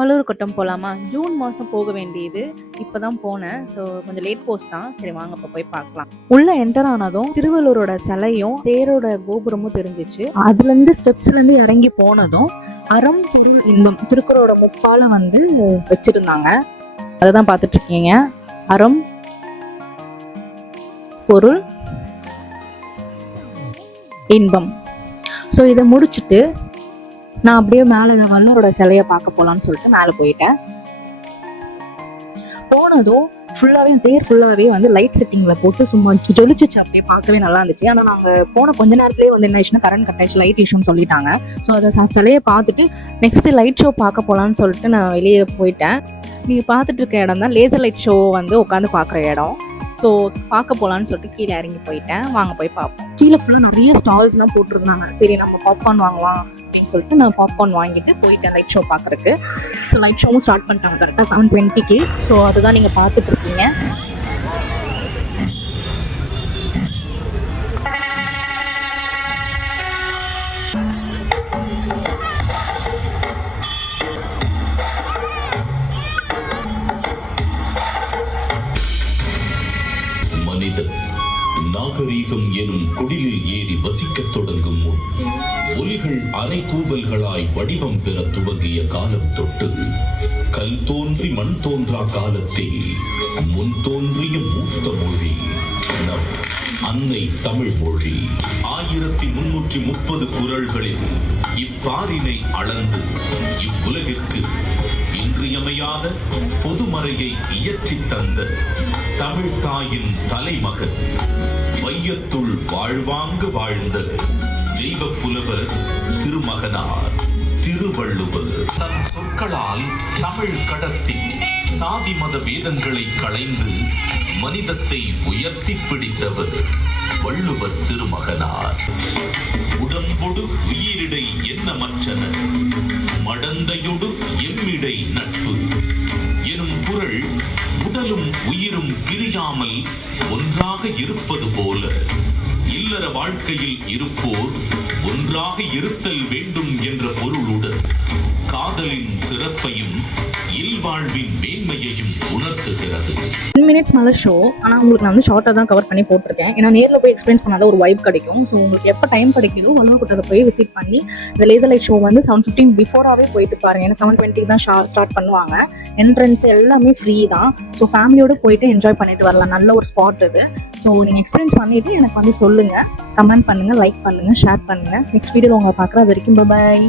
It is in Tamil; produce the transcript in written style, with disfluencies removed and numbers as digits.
வழுவூர்கோட்டம் போலாமா? ஜூன் மாசம் போக வேண்டியது. இப்பதான் போனேன். ஸோ கொஞ்சம் லேட் போஸ்ட் தான். சரி வாங்க இப்ப போய் பார்க்கலாம். உள்ள என்டர் ஆனதும் திருவள்ளுவரோட சிலையும் தேரோட கோபுரமும் தெரிஞ்சிச்சு. அதுலேருந்து ஸ்டெப்ஸ்லேருந்து இறங்கி போனதும் அறம் பொருள் இன்பம் திருக்குறளோட முப்பால வந்து வச்சிருந்தாங்க. அதை தான் பார்த்துட்டு இருக்கீங்க. அறம் பொருள் இன்பம். ஸோ இதை முடிச்சுட்டு நான் அப்படியே மேலே வள்ளுவரோட சிலையை பார்க்க போகலான்னு சொல்லிட்டு மேலே போயிட்டேன். போனதும் ஃபுல்லாகவே தேர் ஃபுல்லாகவே வந்து லைட் செட்டிங்கில் போட்டு சும்மா ஜொலிச்சிச்சு. அப்படியே பார்க்கவே நல்லா இருந்துச்சு. ஆனால் நாங்கள் போன கொஞ்ச நேரத்துலேயே வந்து என்ன ஆயிடுச்சுன்னா கரண்ட் கட் ஆயிடுச்சு, லைட் இஷ்யூன்னு சொல்லிட்டாங்க. ஸோ அதை சிலையை பார்த்துட்டு நெக்ஸ்ட்டு லைட் ஷோ பார்க்க போகலான்னு சொல்லிட்டு நான் வெளியே போயிட்டேன். நீங்கள் பார்த்துட்டு இருக்க இடம் தான் லேசர் லைட் ஷோ வந்து உட்காந்து பார்க்குற இடம். ஸோ பார்க்க போகலான்னு சொல்லிட்டு கீழே இறங்கி போயிட்டேன். வாங்க போய் பார்ப்போம். கீழே ஃபுல்லாக நிறைய ஸ்டால்ஸ்லாம் போட்டிருந்தாங்க. சரி நம்ம பாப்கார்ன் வாங்கலாம் அப்படின்னு சொல்லிட்டு நான் பாப்கார்ன் வாங்கிட்டு போயிட்டேன் லைட் ஷோ பார்க்குறக்கு. ஸோ லைட் ஷோவும் ஸ்டார்ட் பண்ணிட்டாங்க கரெக்டாக 7:20க்கு. ஸோ அதுதான் நீங்கள் பார்த்துட்டு இருக்கீங்க. மனிதன் நாகரீகம் எனும் குடிலில் ஏறி வசிக்கத் தொடங்கும் முன் ஒலிகள் அரைக்கூவல்களாய் வடிவம் பெற துவங்கிய காலம் தொட்டு கல் தோன்றி மண் தோன்றா காலத்தில் முன் தோன்றிய மூத்த மொழி நம் அன்னை தமிழ் மொழி. 1330 குறள்களில் இப்பாரினை அளந்து இவ்வுலகிற்கு இன்றியமையாத பொதுமறையை இயற்றி தந்த தமிழ் தாயின் தலைமகன், வையத்துள் வாழ்வாங்கு வாழ்ந்த தெய்வ புலவர் திருமகனார் திருவள்ளுவர் தன் சொற்களால் தமிழ் கடத்தி சாதி மத வேதங்களை களைந்து மனிதத்தை உயர்த்தி பிடித்தவர் வள்ளுவர் திருமகனார். உடம்பொடு உயிரிடை எண்ணமற்றன மடந்தையொடு எம்மிடை நட்பு எனும் குறள் உடலும் உயிரும் பிரியாமல் ஒன்றாக இருப்பது போல இல்லற வாழ்க்கையில் இருப்போர் ஒன்றாக இருத்தல் வேண்டும் என்ற பொருளுடன் காதலின் சிறப்பையும் இல்வாழ்வின் மேன்மையையும் உணர்த்துகிறது. 10 minutes மேலே ஷோ. ஆனால் உங்களுக்கு நான் வந்து ஷார்ட்டாக தான் கவர் பண்ணி போட்டிருக்கேன். ஏன்னா நேரில் போய் எக்ஸ்பீரியன்ஸ் பண்ணாத ஒரு வைப் கிடைக்கும். ஸோ உங்களுக்கு எப்போ டைம் கிடைக்குதோ வள்ளுவர்கோட்டத்தை போய் விசிட் பண்ணி இந்த லேசர் லைட் ஷோ வந்து 7:15 பிஃபோராகவே போயிட்டு பாருங்க. ஏன்னா 7:20 தான் ஸ்டார்ட் பண்ணுவாங்க. என்ட்ரன்ஸ் எல்லாமே ஃப்ரீ தான். ஸோ ஃபேமிலியோடு போயிட்டு என்ஜாய் பண்ணிட்டு வரலாம். நல்ல ஒரு ஸ்பாட் இது. ஸோ நீங்கள் எக்ஸ்பீரியன்ஸ் பண்ணிவிட்டு எனக்கு வந்து சொல்லுங்கள், கமெண்ட் பண்ணுங்கள், லைக் பண்ணுங்கள், ஷேர் பண்ணுங்கள். நெக்ஸ்ட் வீடியோவில் உங்களை பார்க்குறேன். அது வரைக்கும் பாய்.